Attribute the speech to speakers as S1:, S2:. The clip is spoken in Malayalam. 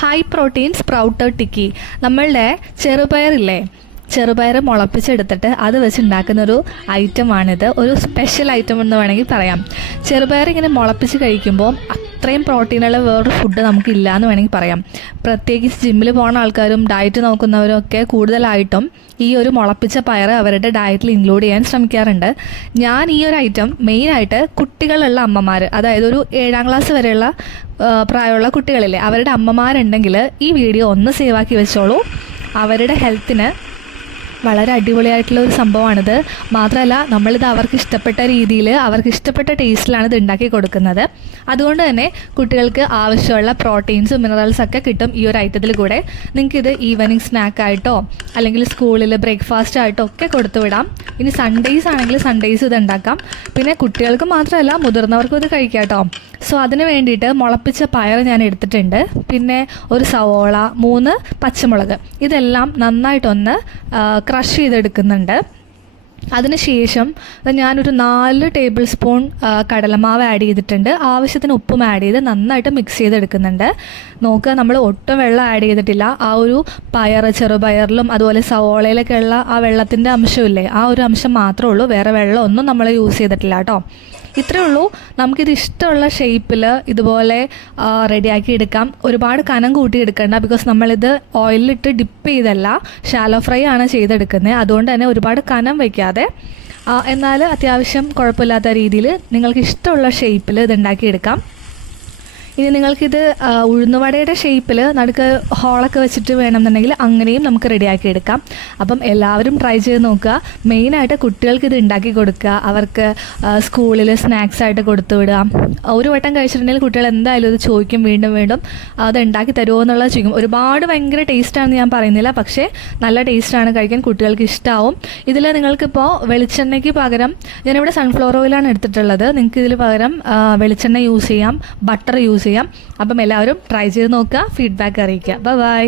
S1: High protein സ്പ്രൗട്ടർ tikki. നമ്മളുടെ ചെറുപയറില്ലേ? ചെറുപയർ മുളപ്പിച്ചെടുത്തിട്ട് അത് വെച്ച് ഉണ്ടാക്കുന്ന ഒരു ഐറ്റമാണിത് ഒരു സ്പെഷ്യൽ ഐറ്റം എന്ന് വേണമെങ്കിൽ പറയാം. ചെറുപയർ ഇങ്ങനെ മുളപ്പിച്ച് കഴിക്കുമ്പോൾ അത്രയും പ്രോട്ടീനുള്ള വേറൊരു ഫുഡ് നമുക്ക് ഇല്ല എന്ന് വേണമെങ്കിൽ പറയാം. പ്രത്യേകിച്ച് ജിമ്മിൽ പോകുന്ന ആൾക്കാരും ഡയറ്റ് നോക്കുന്നവരും ഒക്കെ കൂടുതലായിട്ടും ഈ ഒരു മുളപ്പിച്ച പയർ അവരുടെ ഡയറ്റിൽ ഇൻക്ലൂഡ് ചെയ്യാൻ ശ്രമിക്കാറുണ്ട്. ഞാൻ ഈ ഒരു ഐറ്റം മെയിനായിട്ട് കുട്ടികളുള്ള അമ്മമാർ അതായത് ഒരു ഏഴാം ക്ലാസ് വരെയുള്ള പ്രായമുള്ള കുട്ടികളില്ലേ അവരുടെ അമ്മമാരുണ്ടെങ്കിൽ ഈ വീഡിയോ ഒന്ന് സേവാക്കി വെച്ചോളൂ. അവരുടെ ഹെൽത്തിന് വളരെ അടിപൊളിയായിട്ടുള്ള ഒരു സംഭവമാണിത്. മാത്രമല്ല നമ്മളിത് അവർക്ക് ഇഷ്ടപ്പെട്ട രീതിയിൽ അവർക്ക് ഇഷ്ടപ്പെട്ട ടേസ്റ്റിലാണ് ഇത് ഉണ്ടാക്കി കൊടുക്കുന്നത്. അതുകൊണ്ട് തന്നെ കുട്ടികൾക്ക് ആവശ്യമുള്ള പ്രോട്ടീൻസും മിനറൽസ് ഒക്കെ കിട്ടും ഈ ഒരു ഐറ്റത്തിൽ കൂടെ. നിങ്ങൾക്കിത് ഈവനിങ് സ്നാക്കായിട്ടോ അല്ലെങ്കിൽ സ്കൂളിൽ ബ്രേക്ക്ഫാസ്റ്റ് ആയിട്ടോ ഒക്കെ കൊടുത്തുവിടാം ഇനി സൺഡേയ്സ് ആണെങ്കിൽ സൺഡേയ്സ് ഇത് ഉണ്ടാക്കാം. പിന്നെ കുട്ടികൾക്ക് മാത്രമല്ല മുതിർന്നവർക്കും ഇത് കഴിക്കാം കേട്ടോ. സോ അതിന് വേണ്ടിയിട്ട് മുളപ്പിച്ച പയർ ഞാൻ എടുത്തിട്ടുണ്ട്. പിന്നെ ഒരു സവോള മൂന്ന് പച്ചമുളക്. ഇതെല്ലാം നന്നായിട്ടൊന്ന് ക്രഷ് ചെയ്തെടുക്കുന്നുണ്ട്. അതിനുശേഷം ഞാനൊരു നാല് ടേബിൾ സ്പൂൺ കടലമാവ് ആഡ് ചെയ്തിട്ടുണ്ട്. ആവശ്യത്തിന് ഉപ്പും ആഡ് ചെയ്ത് നന്നായിട്ട് മിക്സ് ചെയ്തെടുക്കുന്നുണ്ട്. നോക്കുക നമ്മൾ ഒട്ടും വെള്ളം ആഡ് ചെയ്തിട്ടില്ല. ആ ഒരു പയർ ചെറുപയറിലും അതുപോലെ സവോളയിലൊക്കെ ഉള്ള ആ വെള്ളത്തിന്റെ അംശമില്ലേ? ആ ഒരു അംശം മാത്രമേ ഉള്ളൂ. വേറെ വെള്ളമൊന്നും നമ്മൾ യൂസ് ചെയ്തിട്ടില്ല കേട്ടോ. ഇത്രേ ഉള്ളൂ. നമുക്കിത് ഇഷ്ടമുള്ള ഷേപ്പിൽ ഇതുപോലെ റെഡിയാക്കി എടുക്കാം. ഒരുപാട് കനം കൂട്ടി എടുക്കണ്ട ബിക്കോസ് നമ്മളിത് ഓയിലിട്ട് ഡിപ്പ് ചെയ്തല്ല ഷാലോ ഫ്രൈ ആണ് ചെയ്തെടുക്കുന്നത്. അതുകൊണ്ട് തന്നെ ഒരുപാട് കനം വയ്ക്കാതെ എന്നാൽ അത്യാവശ്യം കുഴപ്പമില്ലാത്ത രീതിയിൽ നിങ്ങൾക്ക് ഇഷ്ടമുള്ള ഷേപ്പിൽ ഇത് ഉണ്ടാക്കിയെടുക്കാം. ഇനി നിങ്ങൾക്കിത് ഉഴുന്നുവടയുടെ ഷേപ്പിൽ നടുക്ക് ഹോളൊക്കെ വെച്ചിട്ട് വേണമെന്നുണ്ടെങ്കിൽ അങ്ങനെയും നമുക്ക് റെഡിയാക്കി എടുക്കാം. അപ്പം എല്ലാവരും ട്രൈ ചെയ്ത് നോക്കുക. മെയിനായിട്ട് കുട്ടികൾക്ക് ഇത് ഉണ്ടാക്കി കൊടുക്കുക. അവർക്ക് സ്കൂളിൽ സ്നാക്സ് ആയിട്ട് കൊടുത്തു വിടുക. ഒരു വട്ടം കഴിച്ചിട്ടുണ്ടെങ്കിൽ കുട്ടികൾ എന്തായാലും ഇത് ചോദിക്കും വീണ്ടും വീണ്ടും അത് ഉണ്ടാക്കി തരുമോ എന്നുള്ളത് ചോദിക്കും. ഒരുപാട് ഭയങ്കര ടേസ്റ്റാണെന്ന് ഞാൻ പറയുന്നില്ല. പക്ഷേ നല്ല ടേസ്റ്റാണ് കഴിക്കാൻ കുട്ടികൾക്ക് ഇഷ്ടമാവും ഇതിൽ നിങ്ങൾക്കിപ്പോൾ വെളിച്ചെണ്ണയ്ക്ക് പകരം ഞാനിവിടെ സൺഫ്ലവർ ഓയിലാണ് എടുത്തിട്ടുള്ളത്. നിങ്ങൾക്ക് ഇതിൽ പകരം വെളിച്ചെണ്ണ യൂസ് ചെയ്യാം. ബട്ടർ യൂസ് ചെയ്യാം അപ്പം എല്ലാവരും ട്രൈ ചെയ്ത് നോക്കുക ഫീഡ്ബാക്ക് അറിയിക്കുക. Bye bye